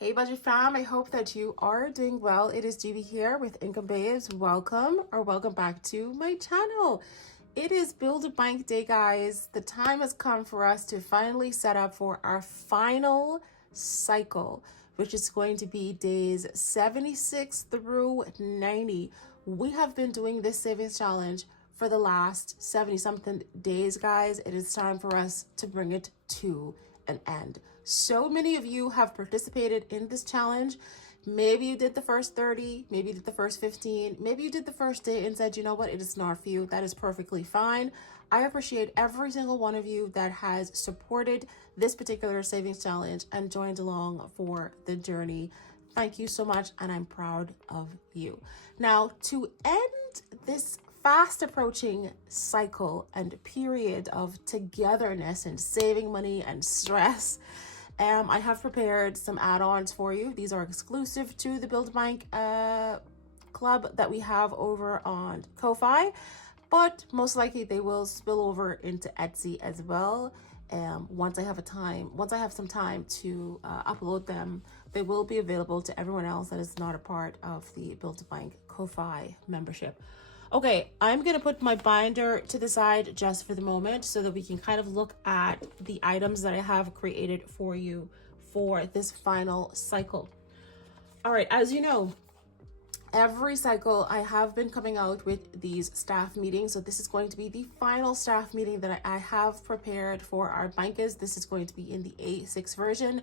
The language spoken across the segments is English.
Hey budget fam, I hope that you are doing well. It is GB here with Income Babes. Welcome back to my channel. It is Build a Bank Day, guys. The time has come for us to finally set up for our final cycle, which is going to be days 76 through 90. We have been doing this savings challenge for the last 70 something days, guys. It is time for us to bring it to an end. So many of you have participated in this challenge. Maybe you did the first 30, maybe you did the first 15, maybe you did the first day and said, you know what, it is not for you. That is perfectly fine. I appreciate every single one of you that has supported this particular savings challenge and joined along for the journey. Thank you so much, and I'm proud of you. Now, to end this fast approaching cycle and period of togetherness and saving money and stress, I have prepared some add-ons for you. These are exclusive to the Build a Bank club that we have over on KoFi, but most likely they will spill over into Etsy as well. Once I have some time to upload them, they will be available to everyone else that is not a part of the Build a Bank KoFi membership. Okay, I'm gonna put my binder to the side just for the moment so that we can kind of look at the items that I have created for you for this final cycle. All right, as you know, every cycle I have been coming out with these staff meetings. So this is going to be the final staff meeting that I have prepared for our bankers. This is going to be in the A6 version.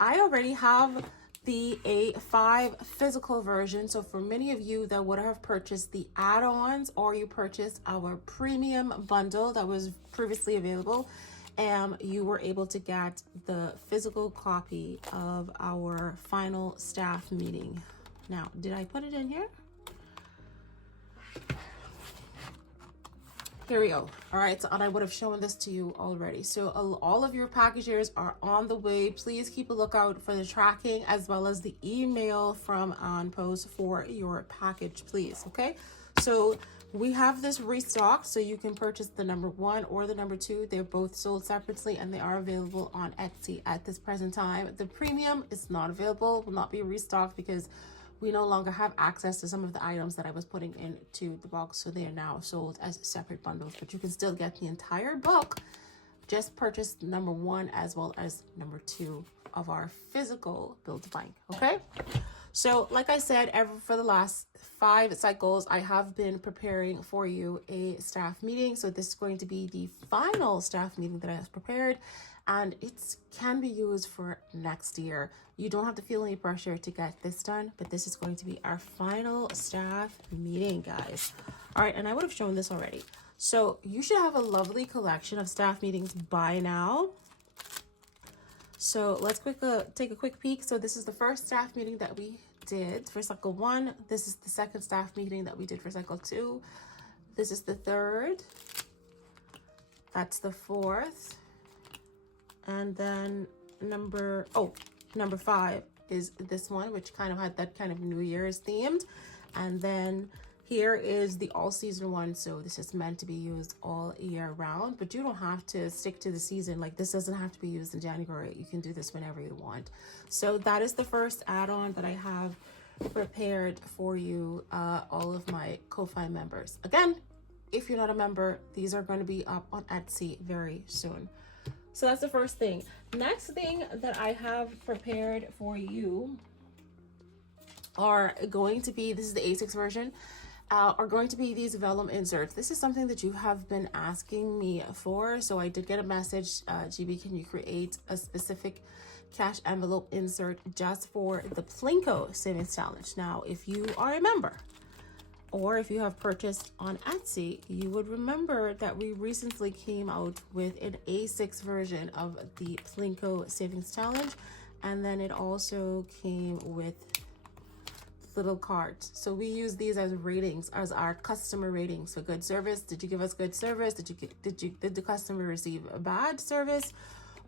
I already have the A5 physical version. So for many of you that would have purchased the add-ons or you purchased our premium bundle that was previously available, you were able to get the physical copy of our final staff meeting. Now, did I put it in here? Here we go. All right, so, and I would have shown this to you already. So all of your packagers are on the way. Please keep a lookout for the tracking as well as the email from OnPost for your package, please, okay? So we have this restocked, so you can purchase the number 1 or the number 2. They're both sold separately and they are available on Etsy at this present time. The premium is not available, will not be restocked because we no longer have access to some of the items that I was putting into the box, so they are now sold as separate bundles, but you can still get the entire book. Just purchase number 1 as well as number 2 of our physical Build a Bank, okay? So like I said, for the last 5 cycles, I have been preparing for you a staff meeting. So this is going to be the final staff meeting that I have prepared, and it can be used for next year. You don't have to feel any pressure to get this done, but this is going to be our final staff meeting, guys. All right, and I would have shown this already. So you should have a lovely collection of staff meetings by now. So let's take a quick peek. So this is the first staff meeting that we did for cycle 1. This is the second staff meeting that we did for cycle 2. This is the third. That's the fourth. And then number 5 is this one, which kind of had that kind of New Year's themed. And then here is the all season one. So this is meant to be used all year round, but you don't have to stick to the season. Like, this doesn't have to be used in January. You can do this whenever you want. So that is the first add-on that I have prepared for you, all of my KoFi members. Again, if you're not a member, these are going to be up on Etsy very soon. So that's the first thing. Next thing that I have prepared for you are going to be, this is the A6 version, are going to be these vellum inserts. This is something that you have been asking me for. So I did get a message, GB, can you create a specific cash envelope insert just for the Plinko Savings Challenge? Now, if you are a member, or if you have purchased on Etsy, you would remember that we recently came out with an A6 version of the Plinko Savings Challenge. And then it also came with little cards. So we use these as ratings, as our customer ratings for good service. Did you give us good service? Did the customer receive a bad service?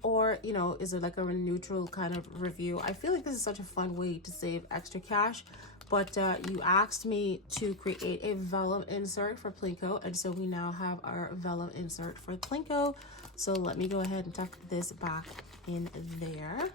Or, you know, is it like a neutral kind of review? I feel like this is such a fun way to save extra cash. But you asked me to create a vellum insert for Plinko, and so we now have our vellum insert for Plinko. So let me go ahead and tuck this back in there.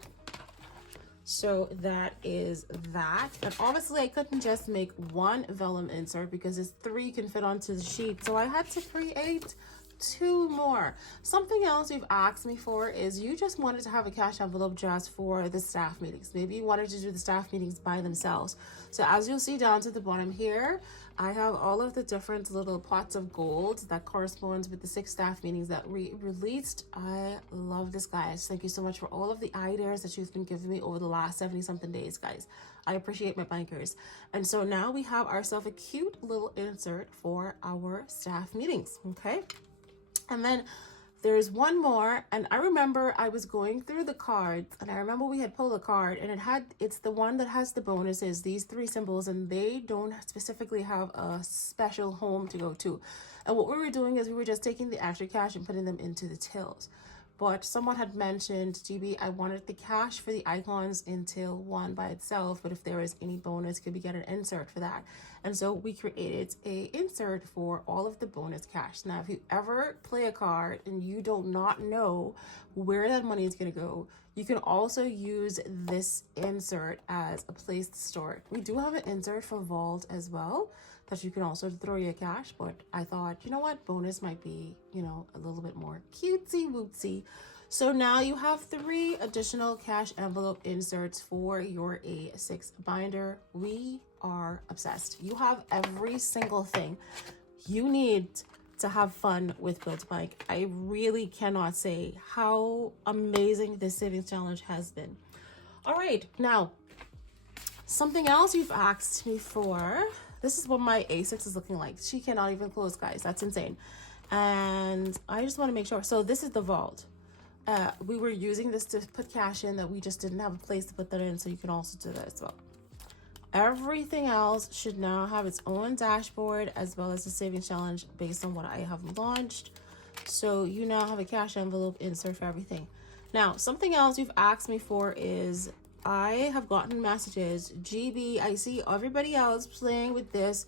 So that is that. And obviously I couldn't just make one vellum insert because this 3 can fit onto the sheet. So I had to create 2 more. Something else you've asked me for is you just wanted to have a cash envelope just for the staff meetings. Maybe you wanted to do the staff meetings by themselves. So as you'll see down to the bottom here, I have all of the different little pots of gold that corresponds with the 6 staff meetings that we released. I love this, guys. Thank you so much for all of the ideas that you've been giving me over the last 70 something days, guys. I appreciate my bankers. And so now we have ourselves a cute little insert for our staff meetings, okay? And then there's one more, and I remember I was going through the cards, and I remember we had pulled a card, and it's the one that has the bonuses, these 3 symbols, and they don't specifically have a special home to go to. And what we were doing is we were just taking the extra cash and putting them into the tills. But someone had mentioned, GB, I wanted the cash for the icons in till 1 by itself, but if there is any bonus, could we get an insert for that? And so we created a insert for all of the bonus cash. Now, if you ever play a card and you do not know where that money is going to go, you can also use this insert as a place to store it. We do have an insert for Vault as well that you can also throw your cash, but I thought, you know what, bonus might be, you know, a little bit more cutesy wootsy. So now you have 3 additional cash envelope inserts for your A6 binder. We are obsessed. You have every single thing you need to have fun with Build Bike. I really cannot say how amazing this savings challenge has been. All right, now something else you've asked me for. This is what my A6 is looking like. She cannot even close, guys. That's insane. And I just want to make sure. So this is the vault. We were using this to put cash in that we just didn't have a place to put that in. So you can also do that as well. Everything else should now have its own dashboard as well as the savings challenge based on what I have launched. So you now have a cash envelope insert for everything. Now, something else you've asked me for is I have gotten messages, GB, I see everybody else playing with this,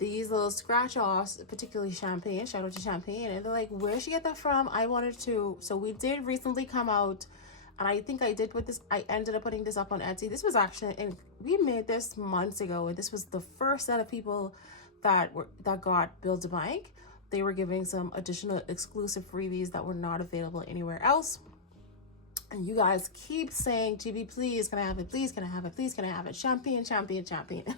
these little scratch offs, particularly Champagne, shout out to Champagne, and they're like, where'd she get that from? I wanted to. So we did recently come out, and I think I did put this, I ended up putting this up on Etsy. This was actually, and we made this months ago, and this was the first set of people that got Build a Bike. They were giving some additional exclusive freebies that were not available anywhere else. And you guys keep saying, GB, please, can I have it? Please, can I have it? Please, can I have it? Champagne, Champagne, Champagne.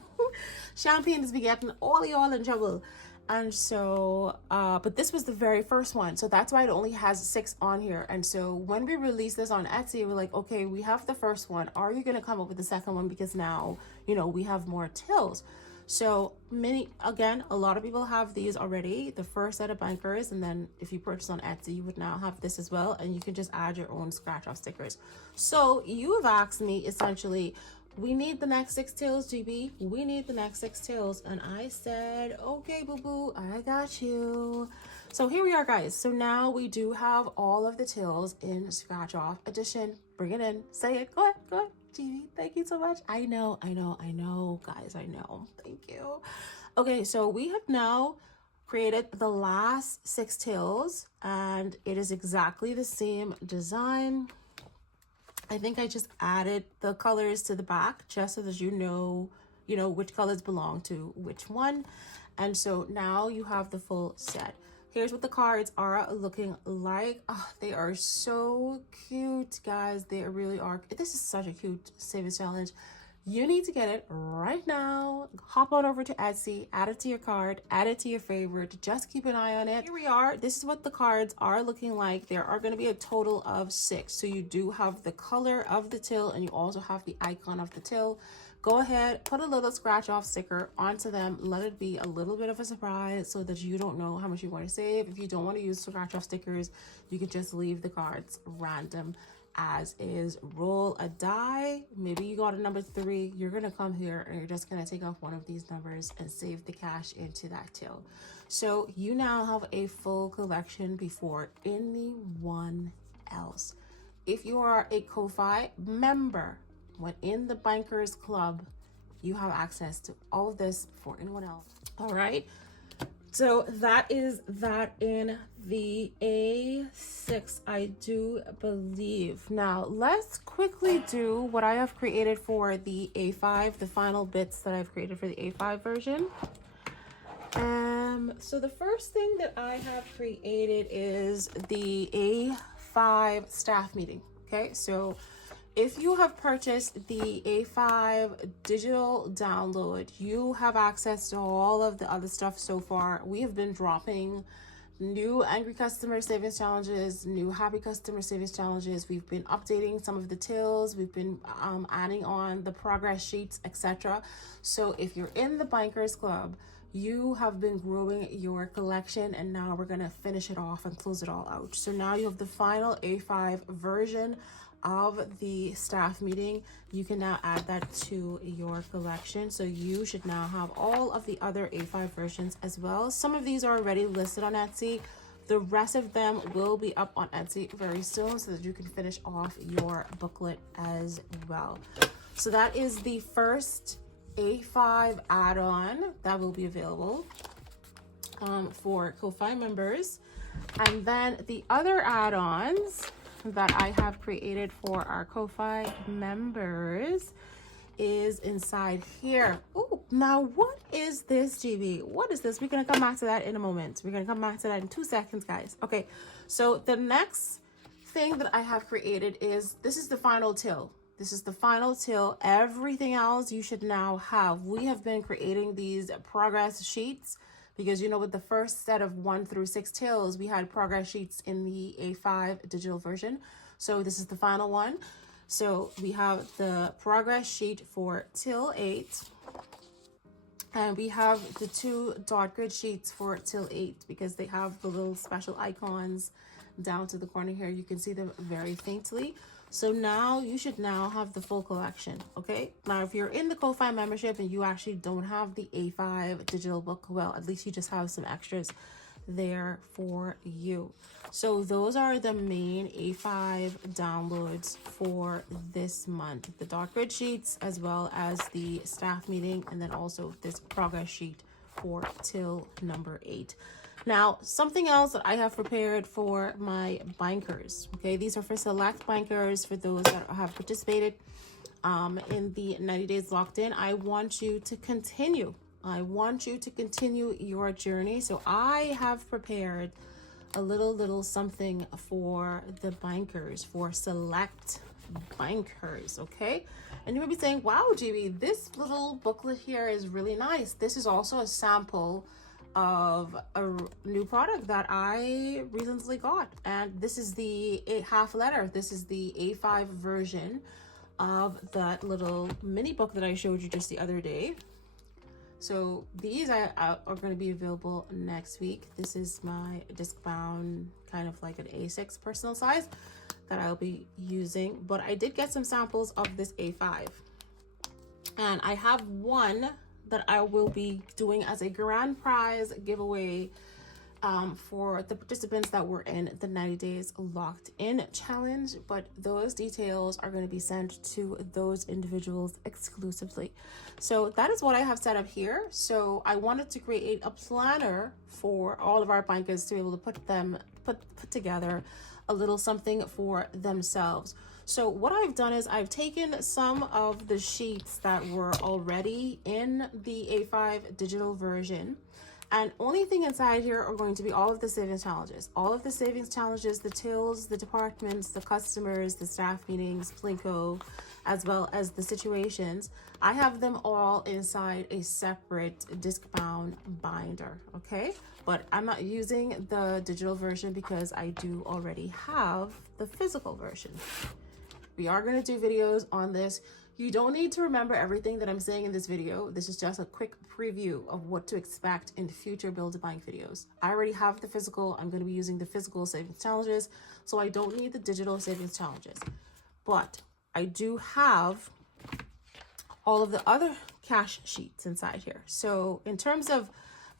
Champagne is be getting all y'all in trouble. And so, but this was the very first one. So that's why it only has 6 on here. And so when we released this on Etsy, we're like, okay, we have the first one. Are you going to come up with the second one? Because now, you know, we have more tills. So again, a lot of people have these already, the first set of bankers, and then if you purchase on Etsy, you would now have this as well, and you can just add your own scratch off stickers. So you have asked me essentially, we need the next 6 tills, GB, we need the next 6 tills, and I said, okay, boo-boo, I got you. So here we are, guys. So now we do have all of the tills in scratch off edition. Bring it in, say it, go ahead. GB, thank you so much. I know, guys, I know. Thank you. Okay, so we have now created the last 6 tills, and it is exactly the same design. I think I just added the colors to the back just so that you know which colors belong to which one. And so now you have the full set. Here's what the cards are looking like. Oh, they are so cute, guys. They really are. This is such a cute savings challenge. You need to get it right now. Hop on over to Etsy, add it to your card, add it to your favorite. Just keep an eye on it. Here we are. This is what the cards are looking like. There are going to be a total of 6. So you do have the color of the till, and you also have the icon of the till. Go ahead, put a little scratch off sticker onto them. Let it be a little bit of a surprise so that you don't know how much you want to save. If you don't want to use scratch off stickers, you can just leave the cards random as is. Roll a die. Maybe you got a number 3. You're going to come here and you're just going to take off one of these numbers and save the cash into that till. So you now have a full collection before anyone else. If you are a KoFi member, when in the Bankers Club, you have access to all of this before anyone else. All right. So that is that in the A6, I do believe. Now let's quickly do what I have created for the A5, the final bits that I've created for the A5 version. So the first thing that I have created is the A5 staff meeting. Okay, so if you have purchased the A5 digital download, you have access to all of the other stuff so far. We have been dropping new angry customer savings challenges, new happy customer savings challenges. We've been updating some of the tills. We've been adding on the progress sheets, etc. So if you're in the Bankers Club, you have been growing your collection, and now we're going to finish it off and close it all out. So now you have the final A5 version of the staff meeting. You can now add that to your collection. So you should now have all of the other A5 versions as well. Some of these are already listed on Etsy. The rest of them will be up on Etsy very soon so that you can finish off your booklet as well. So that is the first A5 add-on that will be available for KoFi members. And then the other add-ons that I have created for our KoFi members is inside here. Oh, now what is this, GB? What is this? We're gonna come back to that in a moment. We're gonna come back to that in 2 seconds, guys. Okay, so the next thing that I have created is, this is the final till. This is the final till. Everything else you should now have. We have been creating these progress sheets because, you know, with the first set of 1 through 6 tills, we had progress sheets in the A5 digital version. So this is the final one. So we have the progress sheet for till 8. And we have the 2 dot grid sheets for till 8 because they have the little special icons down to the corner here. You can see them very faintly. So now you should now have the full collection. Okay, now if you're in the KoFi membership and you actually don't have the A5 digital book, well, at least you just have some extras there for you. So those are the main A5 downloads for this month: the dot grid sheets, as well as the staff meeting, and then also this progress sheet for till number 8. Now, something else that I have prepared for my bankers. Okay, these are for select bankers, for those that have participated in the 90 days locked in. I want you to continue. I want you to continue your journey. So I have prepared a little something for the bankers, for select bankers. Okay, and you may be saying, wow, GB, this little booklet here is really nice. This is also a sample of a new product that I recently got, and this is the half letter. This is the A5 version of that little mini book that I showed you just the other day. So these are going to be available next week. This is my disc bound, kind of like an A6 personal size that I'll be using, but I did get some samples of this A5, and I have one that I will be doing as a grand prize giveaway for the participants that were in the 90 days locked in challenge, but those details are going to be sent to those individuals exclusively. So that is what I have set up here. So I wanted to create a planner for all of our bankers to be able to put together a little something for themselves. So what I've done is I've taken some of the sheets that were already in the A5 digital version, and only thing inside here are going to be all of the savings challenges. All of the savings challenges, the tills, the departments, the customers, the staff meetings, Plinko, as well as the situations. I have them all inside a separate disc bound binder, okay? But I'm not using the digital version because I do already have the physical version. We are going to do videos on this. You don't need to remember everything that I'm saying in this video. This is just a quick preview of what to expect in future Build a Bank videos. I already have the physical. I'm going to be using the physical savings challenges, so I don't need the digital savings challenges. But I do have all of the other cash sheets inside here. So in terms of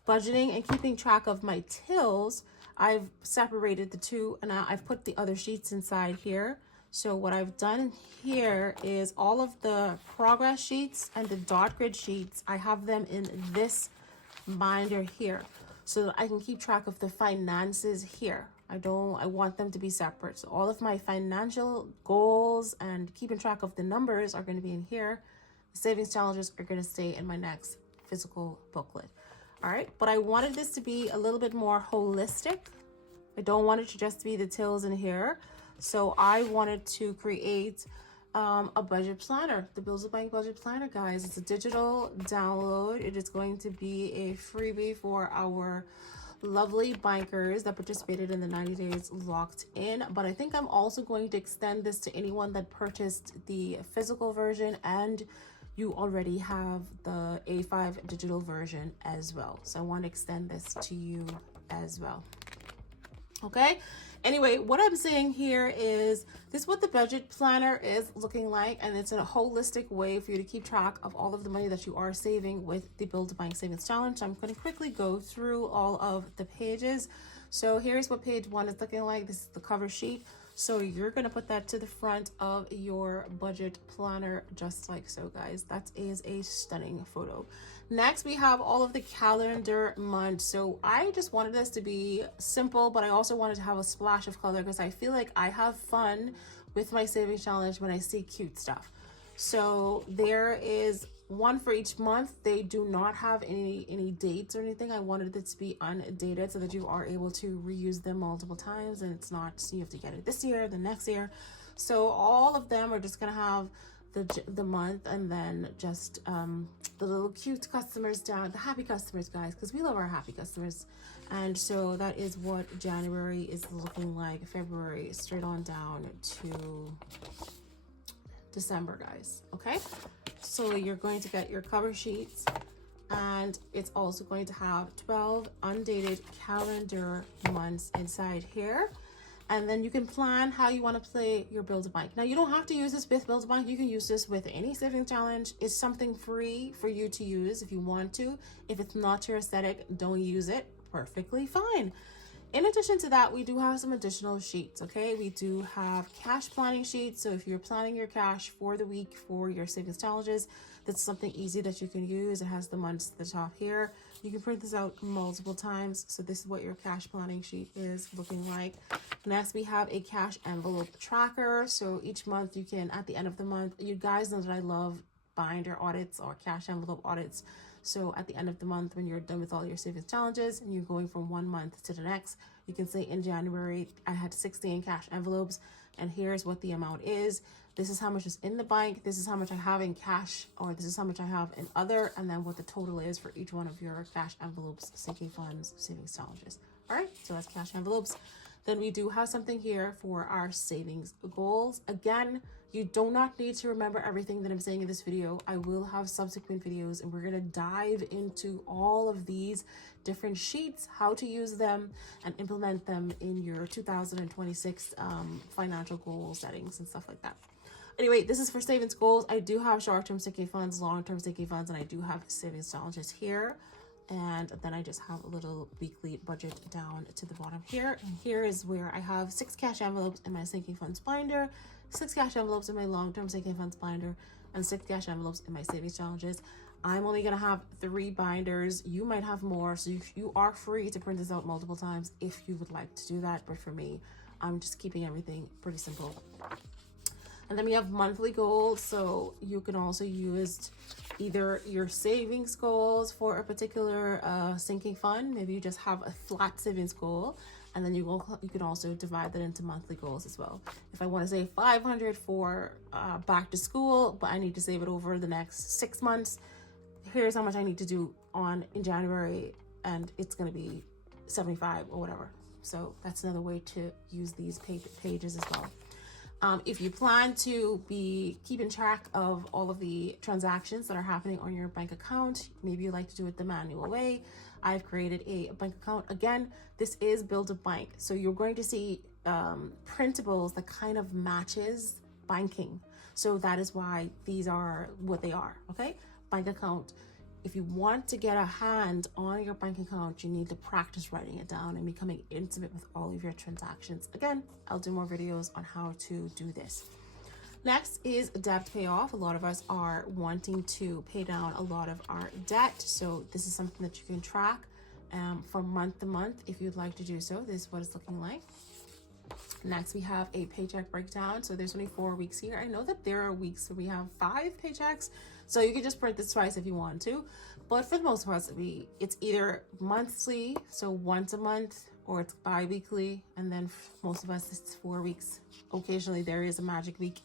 budgeting and keeping track of my tills, I've separated the two, and I've put the other sheets inside here. So what I've done here is all of the progress sheets and the dot grid sheets, I have them in this binder here. so that I can keep track of the finances here. I want them to be separate. So all of my financial goals and keeping track of the numbers are going to be in here. The savings challenges are going to stay in my next physical booklet. All right, but I wanted this to be a little bit more holistic. I don't want it to just be the tills in here. So I wanted to create a budget planner, the Build a Bank budget planner, guys. It's a digital download. It is going to be a freebie for our lovely bankers that participated in the 90 days locked in. But I think I'm also going to extend this to anyone that purchased the physical version and you already have the A5 digital version as well. So I want to extend this to you as well. Okay, anyway, what I'm saying here is this is what the budget planner is looking like, and it's a holistic way for you to keep track of all of the money that you are saving with the Build a Bank Savings Challenge. So I'm going to quickly go through all of the pages. So here's what page 1 is looking like. This is the cover sheet. So you're going to put that to the front of your budget planner just like so, guys. That is a stunning photo. Next, we have all of the calendar months. So I just wanted this to be simple, but I also wanted to have a splash of color because I feel like I have fun with my savings challenge when I see cute stuff. So there is one for each month. They do not have any dates or anything. I wanted it to be undated so that you are able to reuse them multiple times, and it's not so you have to get it this year, the next year. So all of them are just gonna have the month, and then just the little cute customers down, the happy customers, guys, because we love our happy customers. And so that is what January is looking like. February straight on down to December, guys. Okay, so you're going to get your cover sheets, and it's also going to have 12 undated calendar months inside here. And then you can plan how you want to play your Build a Bank. Now, you don't have to use this with Build a Bank. You can use this with any savings challenge. It's something free for you to use if you want to. If it's not your aesthetic, don't use it. Perfectly fine. In addition to that, we do have some additional sheets, okay? We do have cash planning sheets. So if you're planning your cash for the week for your savings challenges, that's something easy that you can use. It has the months at the top here. You can print this out multiple times. So this is what your cash planning sheet is looking like. Next, we have a cash envelope tracker. So each month you can, at the end of the month, you guys know that I love binder audits or cash envelope audits. So at the end of the month, when you're done with all your savings challenges and you're going from one month to the next, you can say in January, I had 16 cash envelopes, and here's what the amount is. This is how much is in the bank. This is how much I have in cash, or this is how much I have in other, and then what the total is for each one of your cash envelopes, sinking funds, savings challenges. All right, so that's cash envelopes. Then we do have something here for our savings goals. Again, you do not need to remember everything that I'm saying in this video. I will have subsequent videos, and we're going to dive into all of these different sheets, how to use them and implement them in your 2026 financial goal settings and stuff like that. Anyway, this is for savings goals. I do have short-term sinking funds, long-term sinking funds, and I do have savings challenges here. And then I just have a little weekly budget down to the bottom here. And here is where I have 6 cash envelopes in my sinking funds binder, 6 cash envelopes in my long-term sinking funds binder, and 6 cash envelopes in my savings challenges. I'm only going to have 3 binders. You might have more, so you are free to print this out multiple times if you would like to do that. But for me, I'm just keeping everything pretty simple. And then we have monthly goals. So you can also use either your savings goals for a particular sinking fund. Maybe you just have a flat savings goal, and then you can also divide that into monthly goals as well. If I want to save 500 for back to school, but I need to save it over the next 6 months, here's how much I need to do in January, and it's going to be 75 or whatever. So that's another way to use these pages as well. If you plan to be keeping track of all of the transactions that are happening on your bank account, maybe you like to do it the manual way, I've created a bank account. Again, this is Build a Bank. So you're going to see printables that kind of matches banking. So that is why these are what they are, okay? Bank account. If you want to get a hand on your bank account, you need to practice writing it down and becoming intimate with all of your transactions. Again, I'll do more videos on how to do this. Next is debt payoff. A lot of us are wanting to pay down a lot of our debt. So this is something that you can track. from month to month if you'd like to do so. This is what it's looking like. Next, we have a paycheck breakdown. So there's only 4 weeks here. I know that there are weeks where we have 5 paychecks, so you can just print this twice if you want to. But for the most part, it's either monthly, so once a month, or it's bi-weekly, and then most of us it's 4 weeks. Occasionally there is a magic week.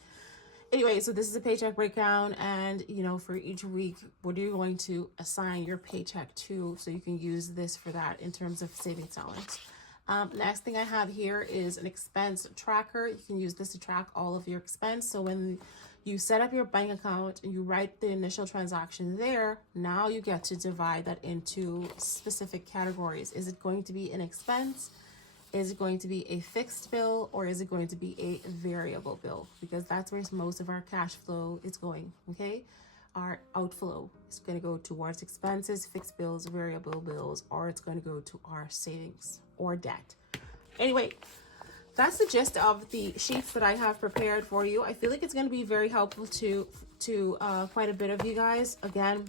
Anyway, so this is a paycheck breakdown, and for each week, what are you going to assign your paycheck to, so you can use this for that in terms of savings challenge. Next thing I have here is an expense tracker. You can use this to track all of your expense. So when you set up your bank account and you write the initial transaction there, now you get to divide that into specific categories. Is it going to be an expense? Is it going to be a fixed bill, or is it going to be a variable bill? Because that's where most of our cash flow is going, okay? Our outflow is going to go towards expenses, fixed bills, variable bills, or it's going to go to our savings or debt. Anyway, that's the gist of the sheets that I have prepared for you. I feel like it's going to be very helpful to quite a bit of you guys. Again,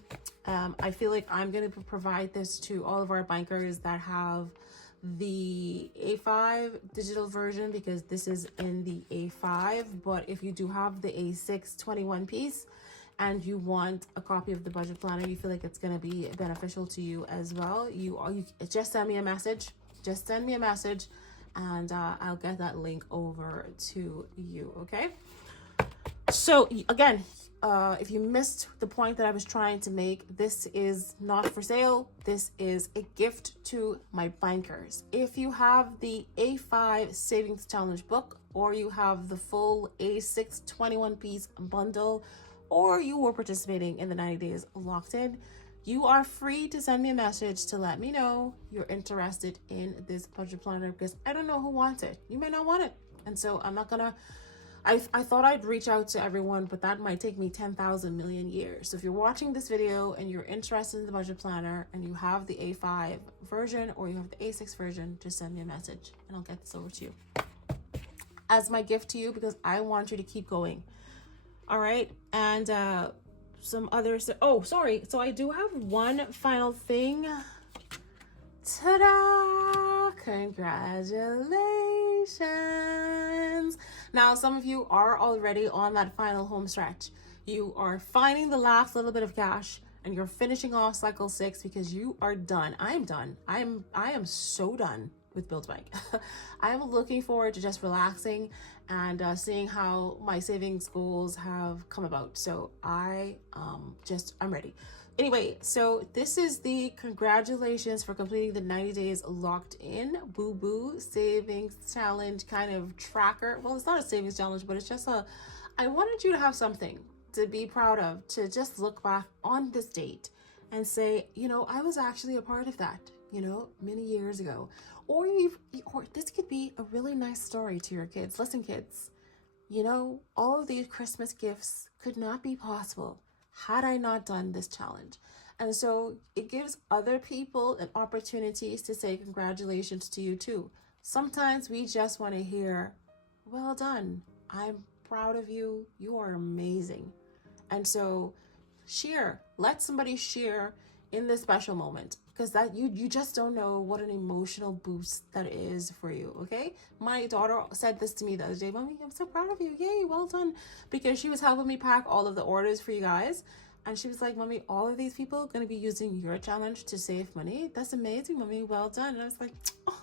I feel like I'm going to provide this to all of our bankers that have the A5 digital version, because this is in the A5. But if you do have the A6 21 piece and you want a copy of the budget planner, you feel like it's going to be beneficial to you as well, you just send me a message. Just send me a message, and I'll get that link over to you, okay? So again, if you missed the point that I was trying to make, this is not for sale. This is a gift to my bankers. If you have the A5 Savings Challenge book, or you have the full A6 21-piece bundle, or you were participating in the 90 days locked in, you are free to send me a message to let me know you're interested in this budget planner, because I don't know who wants it. You may not want it. And so I'm not gonna, I thought I'd reach out to everyone, but that might take me 10,000 million years. So if you're watching this video and you're interested in the budget planner and you have the A5 version or you have the A6 version, just send me a message and I'll get this over to you as my gift to you, because I want you to keep going. All right. And some others. Oh, sorry. So I do have one final thing. Ta-da! Congratulations. Now, some of you are already on that final home stretch. You are finding the last little bit of cash and you're finishing off cycle 6 because you are done. I am done. I am so done with Build Bank. I am looking forward to just relaxing and seeing how my savings goals have come about. So I'm ready. Anyway, so this is the congratulations for completing the 90 days locked in Boo Boo savings challenge kind of tracker. Well, it's not a savings challenge, but it's just I wanted you to have something to be proud of, to just look back on this date and say, I was actually a part of that, many years ago. Or this could be a really nice story to your kids. Listen, kids, all of these Christmas gifts could not be possible had I not done this challenge. And so it gives other people an opportunity to say congratulations to you too. Sometimes we just want to hear, well done. I'm proud of you. You are amazing. And so let somebody share in this special moment, because that you just don't know what an emotional boost that is for you. Okay, my daughter said this to me the other day. Mommy, I'm so proud of you. Yay, well done. Because she was helping me pack all of the orders for you guys, and she was like, Mommy, all of these people are going to be using your challenge to save money. That's amazing, Mommy. Well done. And I was like, oh,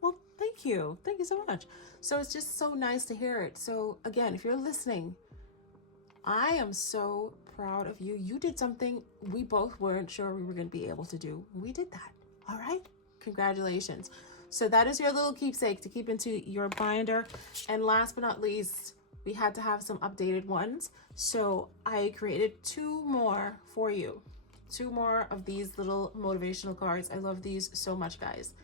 well, thank you so much. So it's just so nice to hear it. So again, if you're listening, I am so proud of you. You did something we both weren't sure we were going to be able to do. We did that. All right. Congratulations. So that is your little keepsake to keep into your binder. And last but not least, we had to have some updated ones. So I created 2 more for you. 2 more of these little motivational cards. I love these so much, guys.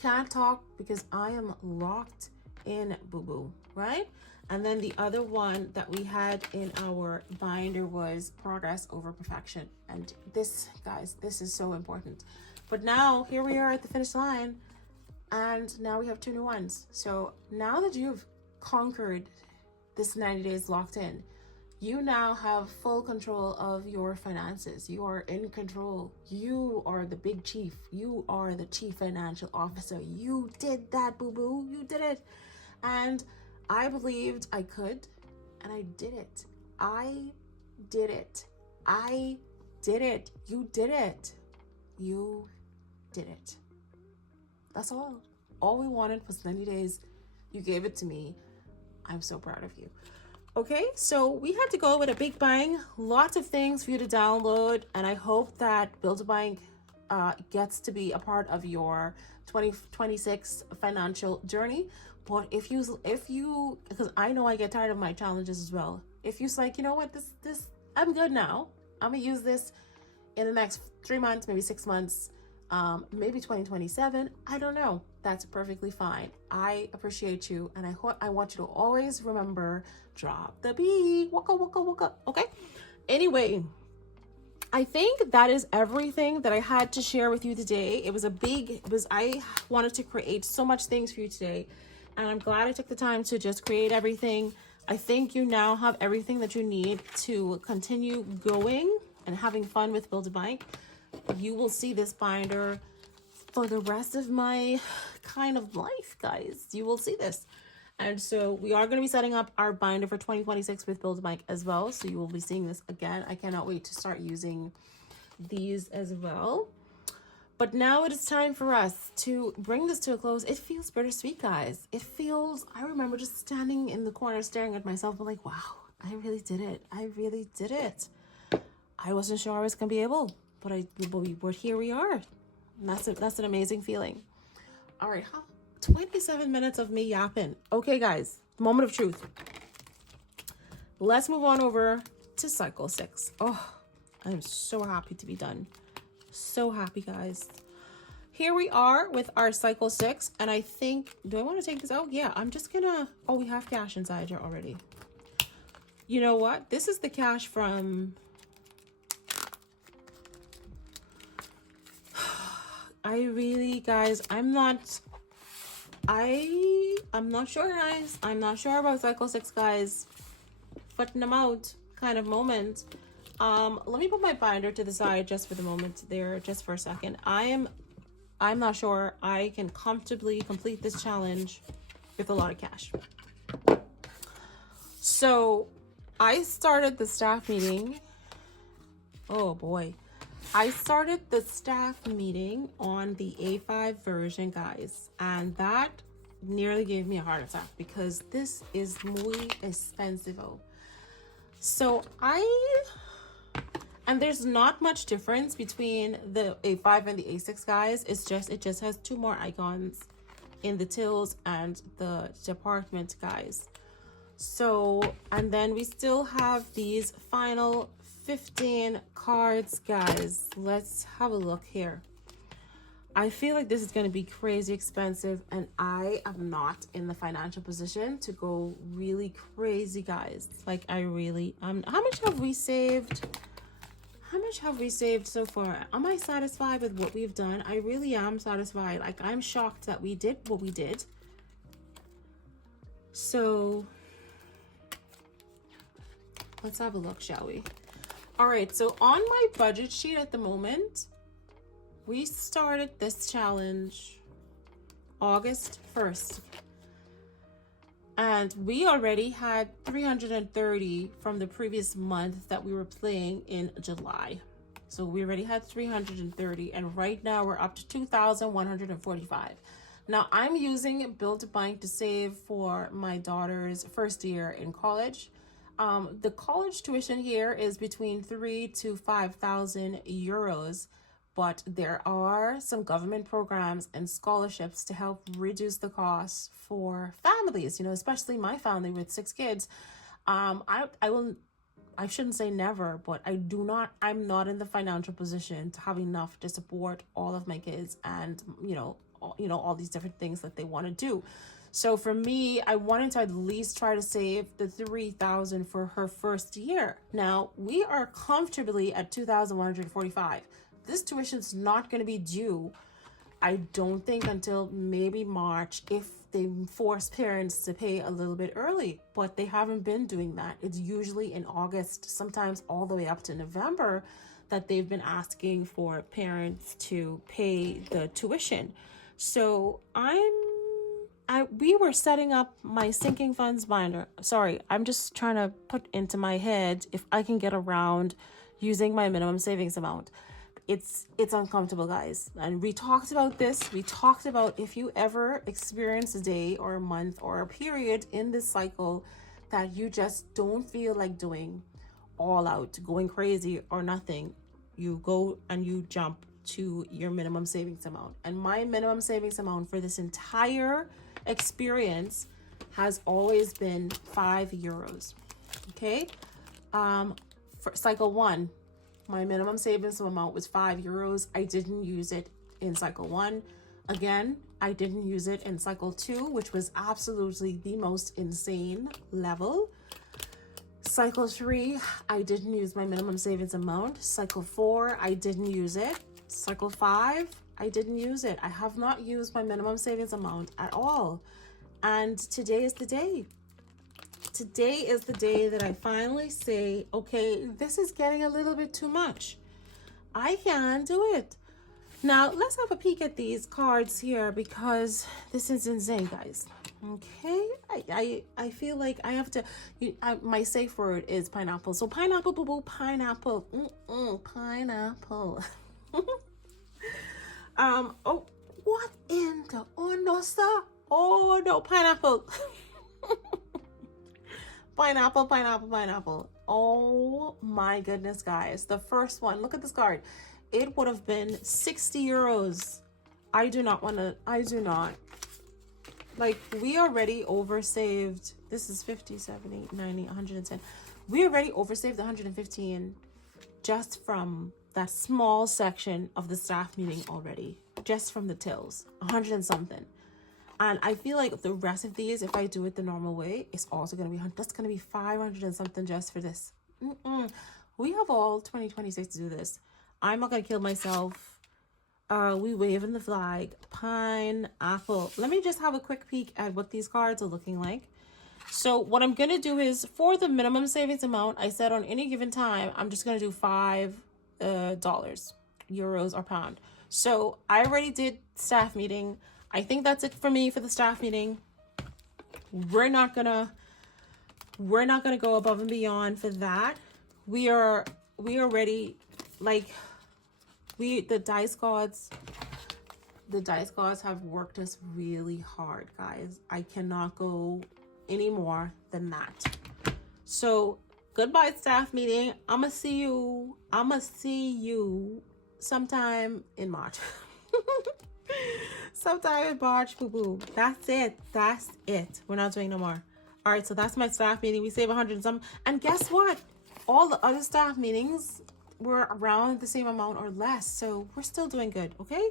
Can't talk because I am locked in Boo Boo, right? And then the other one that we had in our binder was progress over perfection. And this, guys, this is so important. But now here we are at the finish line, and now we have 2 new ones. So now that you've conquered this 90 days locked in, You now have full control of your finances. You are in control. You are the big chief. You are the chief financial officer. You did that, boo-boo. You did it. And I believed I could, and I did it. I did it. I did it. You did it. You did it. That's all. All we wanted was 90 days. You gave it to me. I'm so proud of you. Okay, so we had to go with a big bang. Lots of things for you to download, and I hope that Build-A-Bank gets to be a part of your 2026 financial journey. But if you, because I know I get tired of my challenges as well. If you're like, you know what, this, I'm good now. I'm gonna use this in the next 3 months, maybe 6 months, maybe 2027. I don't know. That's perfectly fine. I appreciate you, and I want you to always remember, drop the beat. Waka waka waka. Okay. Anyway, I think that is everything that I had to share with you today. I wanted to create so much things for you today, and I'm glad I took the time to just create everything. I think you now have everything that you need to continue going and having fun with Build-A-Bank. You will see this binder for the rest of my kind of life, guys. You will see this. And so we are going to be setting up our binder for 2026 with Build-A-Bank as well. So you will be seeing this again. I cannot wait to start using these as well. But now it is time for us to bring this to a close. It feels bittersweet, guys. I remember just standing in the corner staring at myself and like, wow, I really did it. I really did it. I wasn't sure I was going to be able, but here we are. And that's an amazing feeling. All right, 27 minutes of me yapping. Okay, guys, moment of truth. Let's move on over to cycle 6. Oh, I'm so happy to be done. So happy, guys. Here we are with our cycle 6, and I think, do I want to take this out? Yeah, I'm just gonna, oh, we have cash inside here already. You know what? This is the cash from, guys, I'm not sure, guys. I'm not sure about cycle 6, guys. Putting them out kind of moment. Let me put my binder to the side just for the moment there, just for a second. I'm not sure I can comfortably complete this challenge with a lot of cash. So I started the staff meeting. Oh boy. I started the staff meeting on the A5 version, guys, and that nearly gave me a heart attack because this is muy expensive. So and there's not much difference between the A5 and the A6, guys. It just has 2 more icons in the tills and the department, guys. So, and then we still have these final 15 cards, guys. Let's have a look here. I feel like this is going to be crazy expensive, and I am not in the financial position to go really crazy, guys. Like, I really, how much have we saved? How much have we saved so far? Am I satisfied with what we've done? I really am satisfied. Like, I'm shocked that we did what we did. So let's have a look, shall we? All right, so on my budget sheet at the moment, we started this challenge August 1st. And we already had 330 from the previous month that we were playing in July. So we already had 330, and right now we're up to 2,145. Now I'm using Build-A-Bank to save for my daughter's first year in college. The college tuition here is between 3,000 to 5,000 euros, but there are some government programs and scholarships to help reduce the costs for families, you know, especially my family with 6 kids. I shouldn't say never, but I'm not in the financial position to have enough to support all of my kids and, you know, all these different things that they want to do. So for me, I wanted to at least try to save the 3,000 for her first year. Now we are comfortably at 2,145. This tuition is not going to be due I don't think until maybe March, if they force parents to pay a little bit early, but they haven't been doing that. It's usually in August, sometimes all the way up to November, that they've been asking for parents to pay the tuition. So we were setting up my sinking funds binder. Sorry, I'm just trying to put into my head if I can get around using my minimum savings amount. It's uncomfortable, guys. And we talked about this. We talked about if you ever experience a day or a month or a period in this cycle that you just don't feel like doing all out, going crazy or nothing, you go and you jump to your minimum savings amount. And my minimum savings amount for this entire experience has always been €5. Okay. For cycle 1, my minimum savings amount was €5. I didn't use it in cycle 1. Again, I didn't use it in cycle 2, which was absolutely the most insane level. Cycle 3, I didn't use my minimum savings amount. Cycle 4, I didn't use it. Cycle 5, I didn't use it. I have not used my minimum savings amount at all. And today is the day. Today is the day that I finally say, okay, this is getting a little bit too much. I can do it. Now, let's have a peek at these cards here because this is insane, guys. Okay, I feel like I have to, my safe word is pineapple. So pineapple, boo boo, pineapple, pineapple. Oh, what in the, oh no, sir. Oh no, pineapple. Pineapple, pineapple, pineapple. Oh my goodness, guys. The first one, look at this card. It would have been €60. I do not. Like, we already oversaved. This is 50, 70, 90, 110. We already oversaved 115 just from that small section of the staff meeting already. Just from the tills. 100 and something. And I feel like the rest of these, if I do it the normal way, it's also going to be, that's going to be 500 and something just for this. We have all 2026 to do this. I'm not going to kill myself. We waving the flag. Pineapple. Let me just have a quick peek at what these cards are looking like. So what I'm going to do is, for the minimum savings amount, I said on any given time, I'm just going to do $5, euros or pound. So I already did staff meeting. I think that's it for me for the staff meeting. We're not gonna go above and beyond for that. We are ready. Like, the dice gods have worked us really hard, guys. I cannot go any more than that. So goodbye staff meeting. I'ma see you sometime in March. Sometime in March, boo-boo. That's it. We're not doing no more. All right, so that's my staff meeting. We save 100 and some. And guess what? All the other staff meetings were around the same amount or less. So we're still doing good, okay?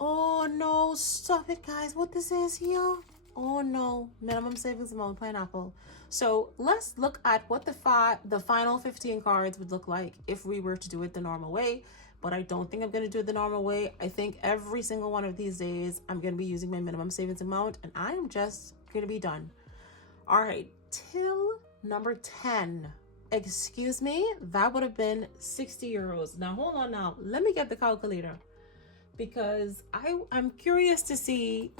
Oh, no. Stop it, guys. What this is here? Oh, no. Minimum savings amount, pineapple. So let's look at what the final 15 cards would look like if we were to do it the normal way. But I don't think I'm going to do it the normal way. I think every single one of these days, I'm going to be using my minimum savings amount, and I am just going to be done. All right, till number 10. Excuse me, that would have been €60. Now, hold on now. Let me get the calculator because I'm curious to see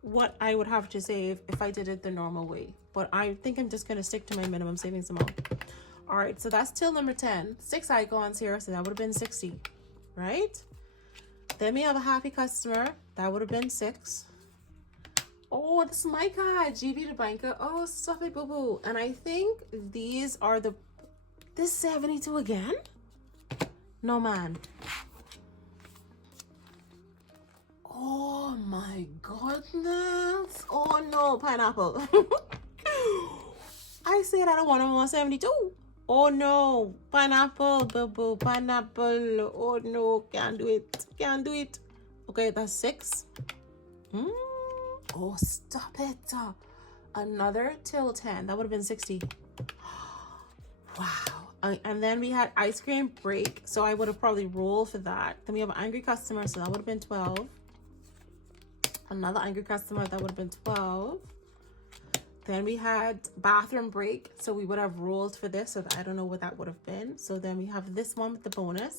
what I would have to save if I did it the normal way. But I think I'm just going to stick to my minimum savings amount. All right, so that's till number 10. 6 icons here, so that would have been 60. Right? Then we have a happy customer. That would have been 6. Oh, this is my card. GB to banker. Oh, stop it, boo-boo. And I think these are this 72 again? No, man. Oh, my goodness. Oh, no, pineapple. I said I don't want 172. Oh no, pineapple, boo-boo, pineapple. Oh no, can't do it. Okay, that's 6. Oh, stop it. Another till 10. That would have been 60. Wow. And then we had ice cream break. So I would have probably rolled for that. Then we have an angry customer. So that would have been 12. Another angry customer, that would have been 12. Then we had bathroom break, so we would have rolled for this, so I don't know what that would have been. So then we have this one with the bonus.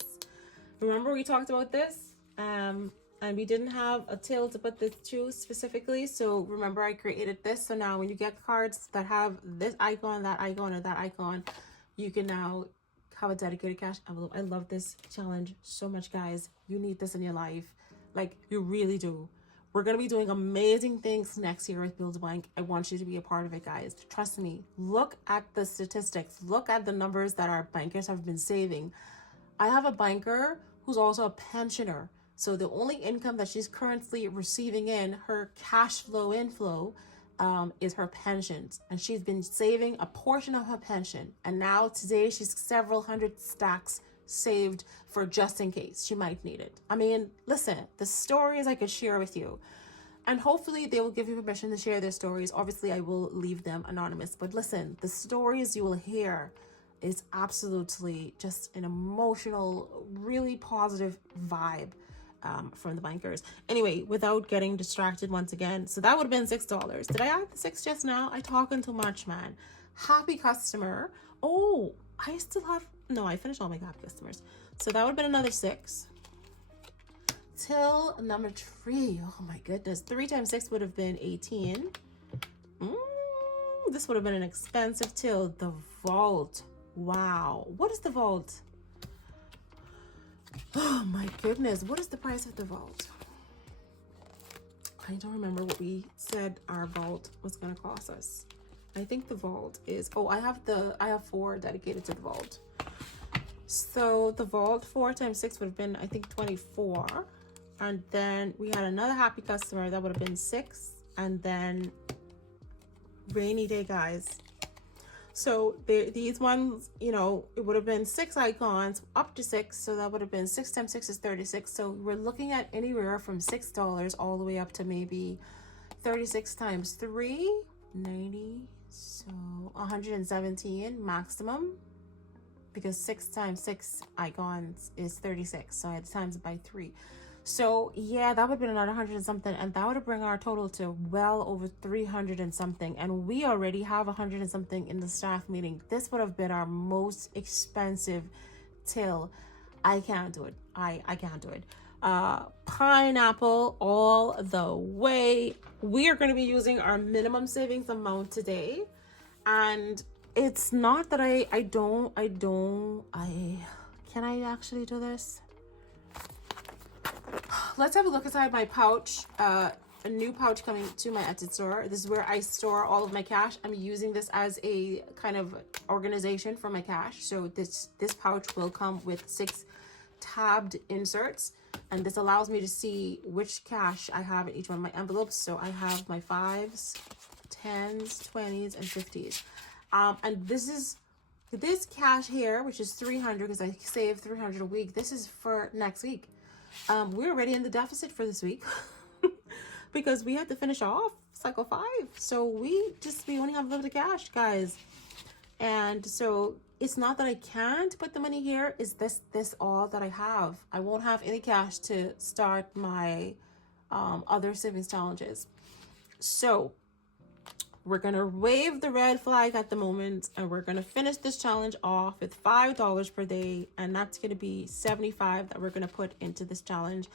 Remember we talked about this, and we didn't have a till to put this to specifically, so remember I created this. So now when you get cards that have this icon, that icon, or that icon, you can now have a dedicated cash envelope. I love this challenge so much, guys. You need this in your life, like you really do. We're going to be doing amazing things next year with Build a Bank. I want you to be a part of it, guys. Trust me. Look at the statistics. Look at the numbers that our bankers have been saving. I have a banker who's also a pensioner. So the only income that she's currently receiving in her cash flow inflow is her pensions. And she's been saving a portion of her pension. And now today she's several hundred stacks saved for just in case she might need it. I mean, listen, the stories I could share with you, and hopefully they will give you permission to share their stories. Obviously I will leave them anonymous, but listen, the stories you will hear is absolutely just an emotional, really positive vibe from the bankers. Anyway, without getting distracted once again, so that would have been $6. Did I add the 6 just now? I talking too much, man. Happy customer. Oh, I still have, no, I finished all my happy customers. So that would have been another 6. Till number 3. Oh my goodness. 3 times 6 would have been 18. This would have been an expensive till. The vault. Wow. What is the vault? Oh my goodness. What is the price of the vault? I don't remember what we said our vault was going to cost us. I think the vault is, oh, I have 4 dedicated to the vault. So the vault 4 times 6 would have been, I think, 24. And then we had another happy customer that would have been 6. And then rainy day, guys. So these ones, you know, it would have been 6 icons up to 6. So that would have been 6 times 6 is 36. So we're looking at anywhere from $6 all the way up to maybe 36 times 3, 90. So 117 maximum, because 6 times 6 icons is 36. So I had to times it by 3. So yeah, that would have been another 100 and something, and that would have bring our total to well over 300 and something. And we already have 100 and something in the staff meeting. This would have been our most expensive till. I can't do it. I can't do it. Pineapple all the way. We are going to be using our minimum savings amount today, and it's not that I can I actually do this? Let's have a look inside my pouch. A new pouch coming to my Etsy store. This is where I store all of my cash. I'm using this as a kind of organization for my cash. So this pouch will come with 6 tabbed inserts, and this allows me to see which cash I have in each one of my envelopes. So I have my 5s, 10s, 20s, and 50s. And this cash here, which is 300, because I save 300 a week. This is for next week. We're already in the deficit for this week because we had to finish off cycle 5. So we only have a little bit of cash, guys. And so it's not that I can't put the money here. Is this all that I have? I won't have any cash to start my other savings challenges. So we're going to wave the red flag at the moment, and we're going to finish this challenge off with $5 per day, and that's going to be $75 that we're going to put into this challenge.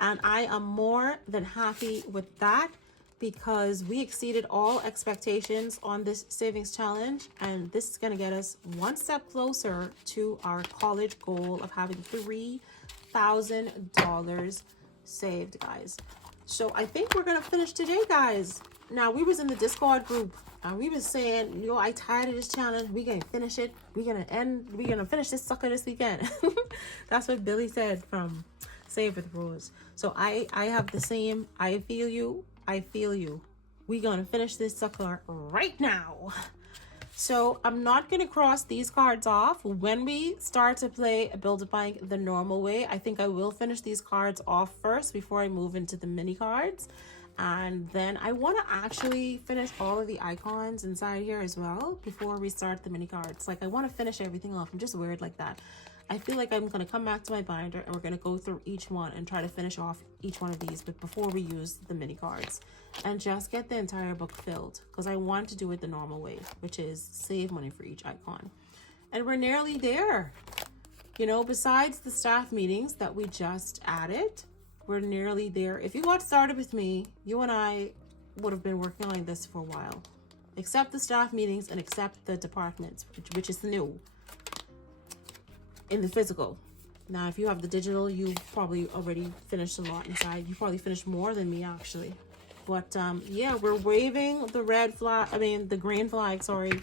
And I am more than happy with that, because we exceeded all expectations on this savings challenge, and this is going to get us one step closer to our college goal of having $3,000 saved, guys. So I think we're going to finish today, guys. Now, we was in the Discord group, and we was saying, yo, I tired of this challenge. We gonna finish it. We gonna finish this sucker this weekend. That's what Billy said from Save with Rose. So I have the same. I feel you. We gonna finish this sucker right now. So I'm not gonna cross these cards off. When we start to play Build a Bank the normal way, I think I will finish these cards off first before I move into the mini cards. And then I want to actually finish all of the icons inside here as well before we start the mini cards. Like, I want to finish everything off. I'm just weird like that. I feel like I'm going to come back to my binder and we're going to go through each one and try to finish off each one of these, but before we use the mini cards, and just get the entire book filled, because I want to do it the normal way, which is save money for each icon. And we're nearly there. You know, besides the staff meetings that we just added, we're nearly there. If you got started with me, you and I would have been working on this for a while. Except the staff meetings and except the departments, which is new in the physical. Now, if you have the digital, you probably already finished a lot inside. You probably finished more than me, actually. But yeah, we're waving the the green flag, sorry.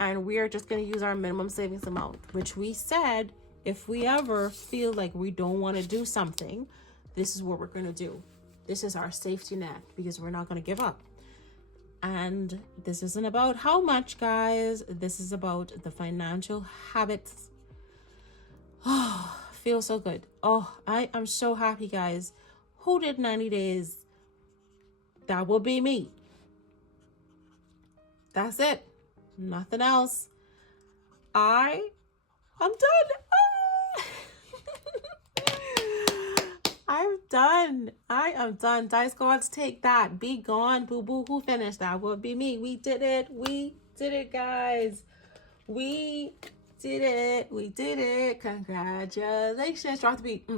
And we are just going to use our minimum savings amount, which we said, if we ever feel like we don't want to do something, this is what we're going to do. This is our safety net, because we're not going to give up. And this isn't about how much, guys. This is about the financial habits. Oh, feels so good. Oh, I am so happy, guys. Who did 90 days? That will be me. That's it. Nothing else. I'm done. I'm done. I am done. Dice gods, take that. Be gone, boo boo. Who finished? That would be me. We did it. We did it, guys. We did it. We did it. Congratulations. Drop the beat.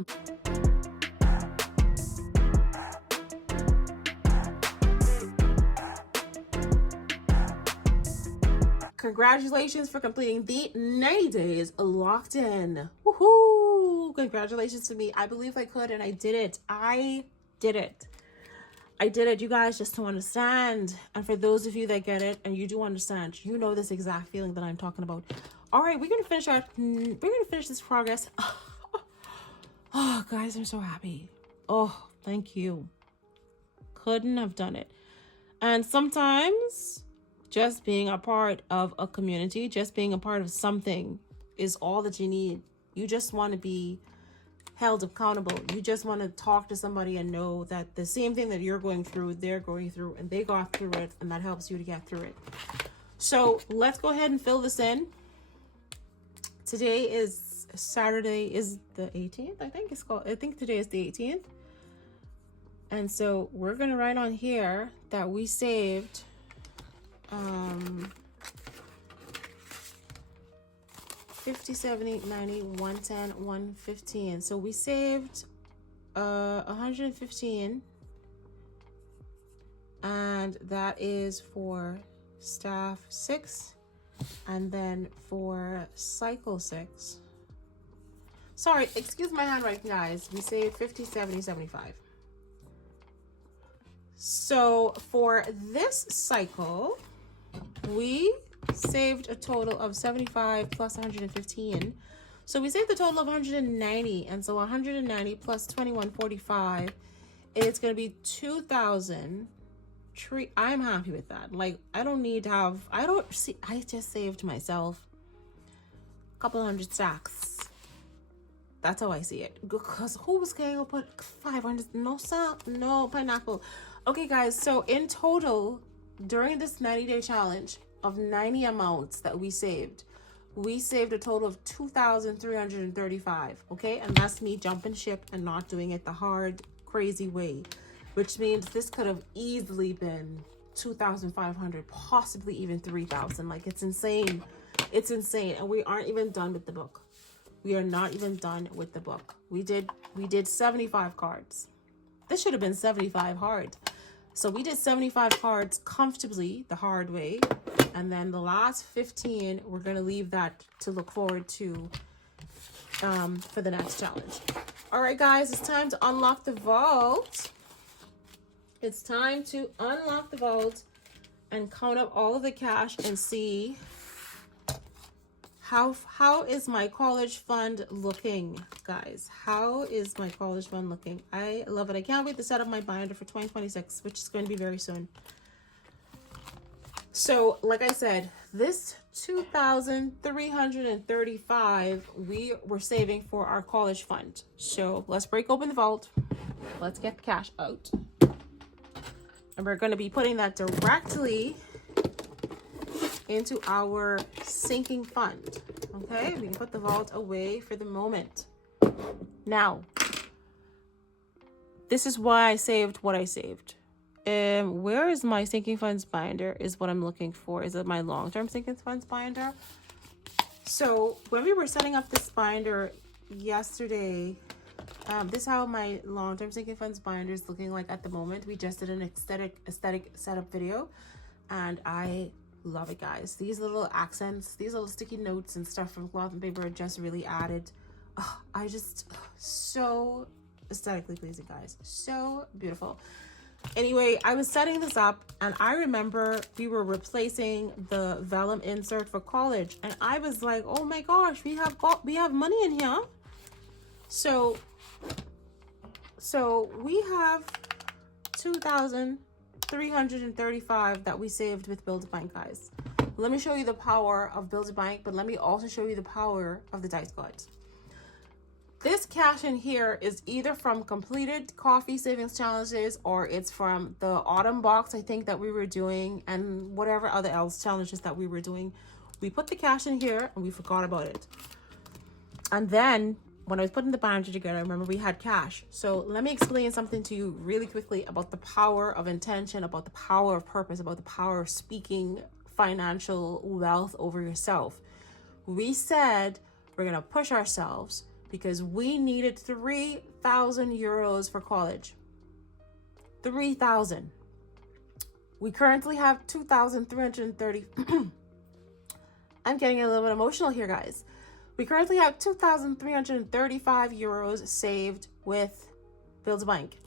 Congratulations for completing the 90 days locked in. Woohoo! Congratulations to me. I believe I could, and I did it. I did it. I did it, you guys, just to understand. And for those of you that get it and you do understand, you know this exact feeling that I'm talking about. All right, we're gonna finish this progress. Oh, guys, I'm so happy. Oh, thank you. Couldn't have done it. And sometimes just being a part of a community, just being a part of something is all that you need. You just want to be held accountable. You just want to talk to somebody and know that the same thing that you're going through, they're going through, and they got through it, and that helps you to get through it. So let's go ahead and fill this in. Today is Saturday, is the 18th, I think today is the 18th. And so we're going to write on here that we saved 50, 70, 90, 110, 115. So we saved 115, and that is for staff 6, and then for cycle 6. Sorry, excuse my handwriting, guys. We saved 50, 70, 75. So for this cycle, we saved a total of 75 plus 115. So we saved a total of 190. And so 190 plus 2145, it's going to be 2,000. I'm happy with that. Like, I don't need to have, I just saved myself a couple hundred stacks. That's how I see it. Because who was going to put 500? No pineapple. Okay, guys. So in total, during this 90-day challenge of 90 amounts that we saved a total of 2,335. Okay, and that's me jumping ship and not doing it the hard, crazy way, which means this could have easily been 2,500, possibly even 3,000. Like, it's insane. It's insane. And we aren't even done with the book. We are not even done with the book. We did 75 cards. This should have been 75 hard. So we did 75 cards comfortably the hard way. And then the last 15, we're going to leave that to look forward to for the next challenge. All right, guys, it's time to unlock the vault. It's time to unlock the vault and count up all of the cash and see how is my college fund looking, guys? How is my college fund looking? I love it. I can't wait to set up my binder for 2026, which is going to be very soon. So, like I said, this 2,335 we were saving for our college fund. So let's break open the vault. Let's get the cash out. And we're going to be putting that directly into our sinking fund. Okay, we can put the vault away for the moment. Now, this is why I saved what I saved. Where is my sinking funds binder is what I'm looking for. Is it my long-term sinking funds binder? So when we were setting up this binder yesterday, this is how my long-term sinking funds binder is looking like at the moment. We just did an aesthetic setup video, and I love it, guys. These little accents, these little sticky notes and stuff from cloth and paper just really added. So aesthetically pleasing, guys. So beautiful. Anyway, I was setting this up, and I remember we were replacing the vellum insert for college, and I was like, oh my gosh, we have money in here. So we have $2,335 that we saved with Build-A-Bank, guys. Let me show you the power of Build-A-Bank, but let me also show you the power of the Dice Gods. This cash in here is either from completed KoFi savings challenges, or it's from the autumn box, I think, that we were doing, and whatever other else challenges that we were doing. We put the cash in here and we forgot about it. And then when I was putting the binder together, I remember we had cash. So let me explain something to you really quickly about the power of intention, about the power of purpose, about the power of speaking financial wealth over yourself. We said we're going to push ourselves because we needed 3,000 euros for college. 3,000. We currently have 2,330. I'm getting a little bit emotional here, guys. We currently have 2,335 euros saved with Build-A-Bank.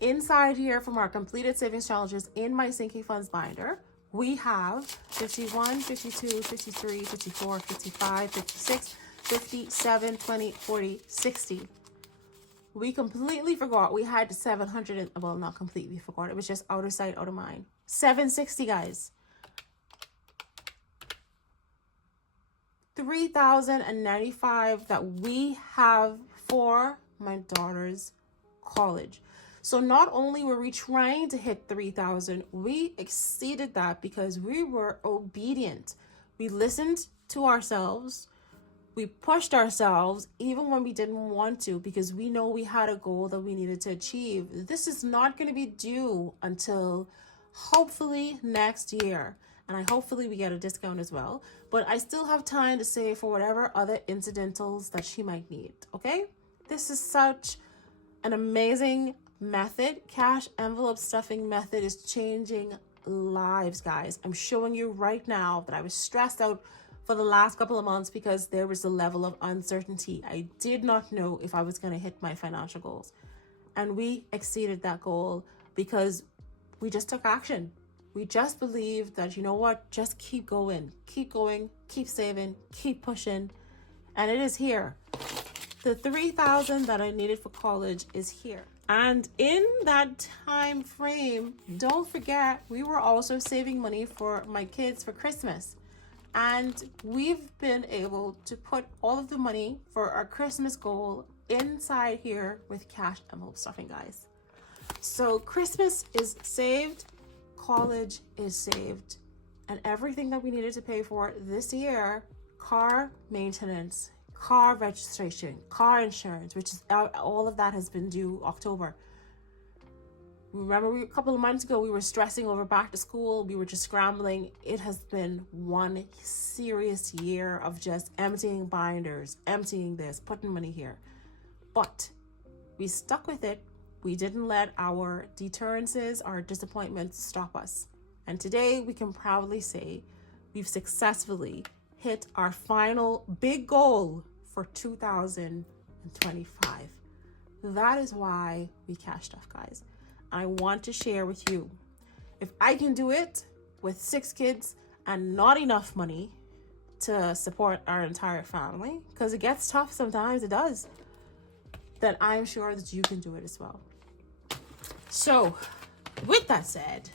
Inside here from our completed savings challenges in my sinking funds binder, we have 51, 52, 53, 54, 55, 56, 57, 20, 40, 60. We completely forgot we had 700, well, not completely forgot. It was just out of sight, out of mind. 760, guys. 3,095 that we have for my daughter's college. So not only were we trying to hit 3,000, we exceeded that because we were obedient. We listened to ourselves. We pushed ourselves even when we didn't want to, because we know we had a goal that we needed to achieve. This is not going to be due until hopefully next year. And hopefully we get a discount as well. But I still have time to save for whatever other incidentals that she might need, okay? This is such an amazing method. Cash envelope stuffing method is changing lives, guys. I'm showing you right now that I was stressed out for the last couple of months because there was a level of uncertainty. I did not know if I was going to hit my financial goals. And we exceeded that goal because we just took action. We just believed that, you know what, just keep going, keep saving, keep pushing. And it is here. The 3,000 that I needed for college is here. And in that time frame, don't forget, we were also saving money for my kids for Christmas. And we've been able to put all of the money for our Christmas goal inside here with cash envelope stuffing, guys. So Christmas is saved. College is saved, and everything that we needed to pay for this year, car maintenance, car registration, car insurance, which is all of that has been due October. Remember, a couple of months ago we were stressing over back to school. We were just scrambling. It has been one serious year of just emptying binders, emptying this, putting money here, but we stuck with it. We didn't let our deterrences, our disappointments stop us. And today we can proudly say we've successfully hit our final big goal for 2025. That is why we cash stuff, guys. I want to share with you, if I can do it with 6 kids and not enough money to support our entire family, because it gets tough sometimes, it does, then I'm sure that you can do it as well. So with that said,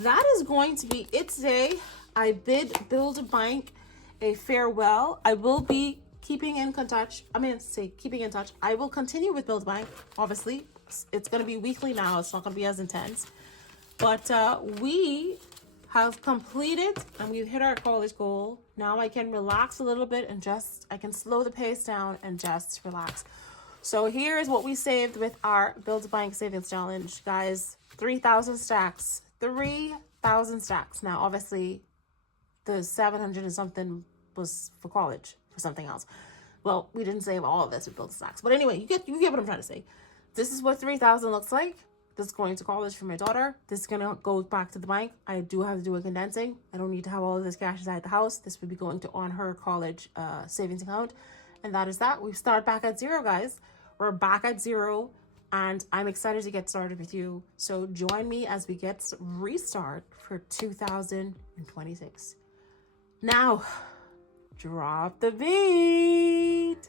that is going to be it today. I bid Build-A-Bank a farewell. I will be keeping in touch. I will continue with Build-A-Bank. Obviously, it's going to be weekly now. It's not going to be as intense. But we have completed and we've hit our college goal. Now I can relax a little bit and I can slow the pace down and just relax. So here is what we saved with our Build a Bank Savings Challenge, guys. 3,000 stacks. 3,000 stacks. Now, obviously, the 700 and something was for college, for something else. Well, we didn't save all of this with Build Stacks. But anyway, you get what I'm trying to say. This is what 3,000 looks like. This is going to college for my daughter. This is going to go back to the bank. I do have to do a condensing. I don't need to have all of this cash inside the house. This would be going to on her college savings account. And that is that. We start back at zero, guys. We're back at zero. And I'm excited to get started with you. So join me as we get restart for 2026. Now, drop the beat.